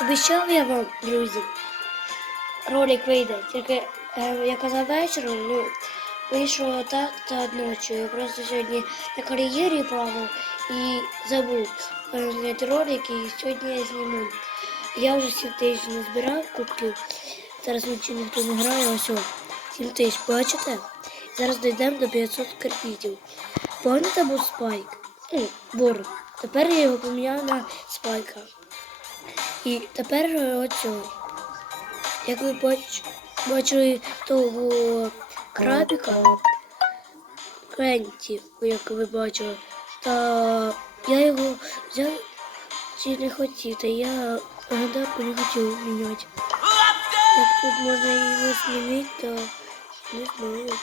Обіцяв я вам, друзі, ролик вийде. Тільки е, я казав вечором, ну, вийшло так та ночі. Я просто сьогодні на кар'єрі плавав і забув зняти ролик, і сьогодні я зніму. Я вже 7 тисяч не збирав кубків. Зараз нічого ніхто не грає, ось. о, 7 тисяч, бачите? Зараз дійдемо до 500 кредитів. Пам'ятаєте був спайк? Ну, ворог. Тепер я його поміняв на спайка. І тепер оцього. Як ви бач, бачили того крабіка, Кенті, як ви бачили, та я його взяв чи не хотів, та я гадарку не хотів міняти. Як тут можна його змінити, то не знаю.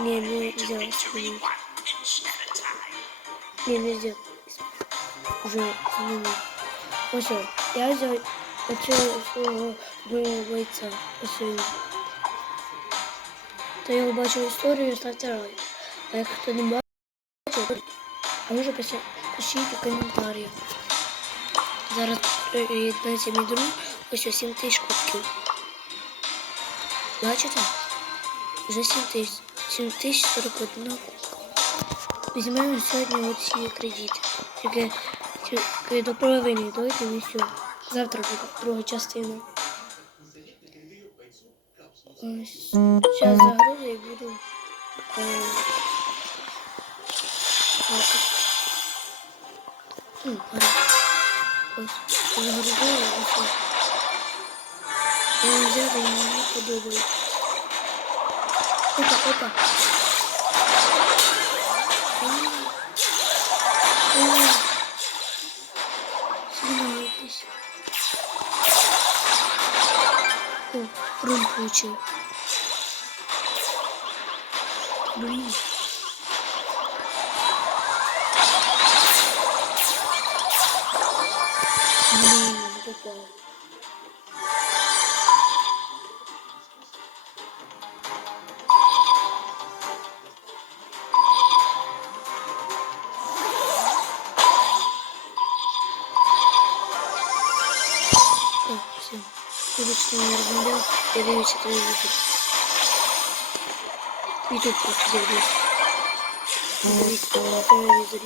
Ні, не взяв змінити. Ні, не взяв. Вже змінив. Ось, я взяв свого бойця. Ось він. То я бачив історію, ставте лайк. А як хто не бачив, а може пишіть у коментарях. Зараз приєднається мій друг, ось ось 7 тисяч кубків. Бачите? Вже 7 тисяч. 7 тисяч 41 кубка. Візьмемо сьогодні оці кредити. Тільки, тільки до половини і все. Завтра буде друга частина. Зараз загрузу і буду. Е, гарно. Ось. Загрузила ось. ось. Я взяла, і мені подобається. Опа, опа. О, рум получил. Блин. Блин, попал. Вибачте, не розмовляв, я дивлюся твій ютуб. Ютуб просто дивлюсь. Дивіться на телевізорі.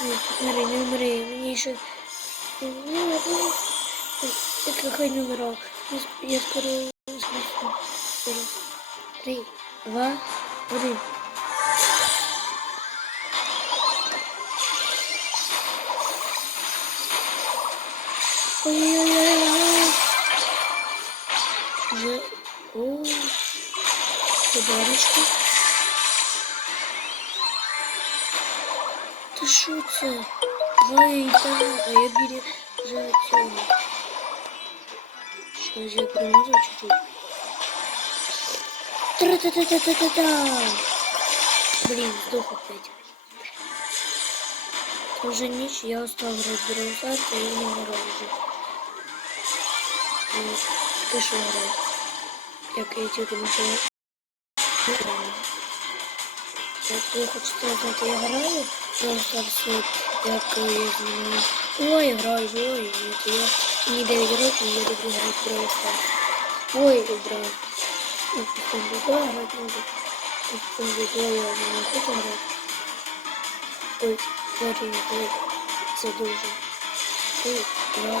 Ні, не умри, не умри, мені ще... Не, не, не. Я хай не умирав. Я, с- я скоро воскресну. Скоро. Три, два, один. Ой-ой-ой. Подарочки. Та що це? Два яйця, а я біля за цього. Щось я промазав чуть-чуть. Тра-та-та-та-та-та-та. Блин, сдох опять. Уже ніч, я устал грати в Brawl Stars, і я не граю вже. Ну, Ти що грав? Як я тільки почала. Не граю. Як ви хочете знати, я граю в Brawl Stars, як я знімаю. Ой, граю, ой, ні, то я мені 9 років, я люблю грати в. Ой, граю. Ну, потім буду грати можу. Потім буду, я не хочу грати. Ой, Марин, ой, це дуже. Ой, два,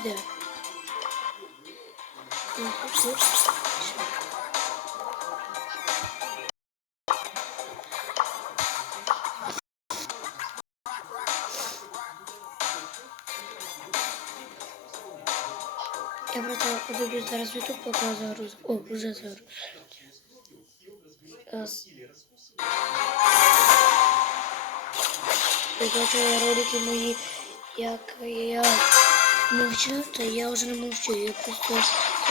Що? Я просто подивлюсь зараз YouTube, поки загрузив. О, вже загрузив. Раз. бачили ролики мої, як я мовчав, то я вже не мовчу. Я просто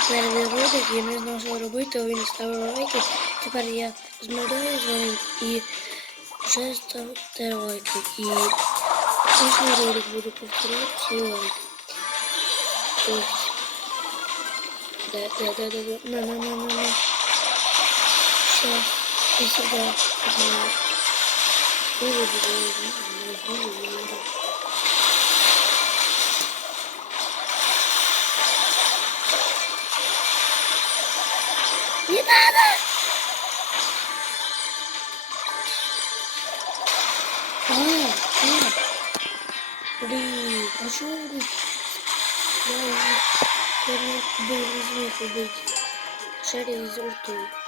перший ролик, і не знав, що робити, він ставив лайки. Тепер я змовляю з вами і вже ставте лайки. І кожний ролик буду повторяти ці лайки. Ось. Да, да, да, да, да. На, на, на, на, на. Сейчас. И сюда. Ага. Не надо! А, а. Блин, а что вы? Я уже я не был убить. Шарик из рту.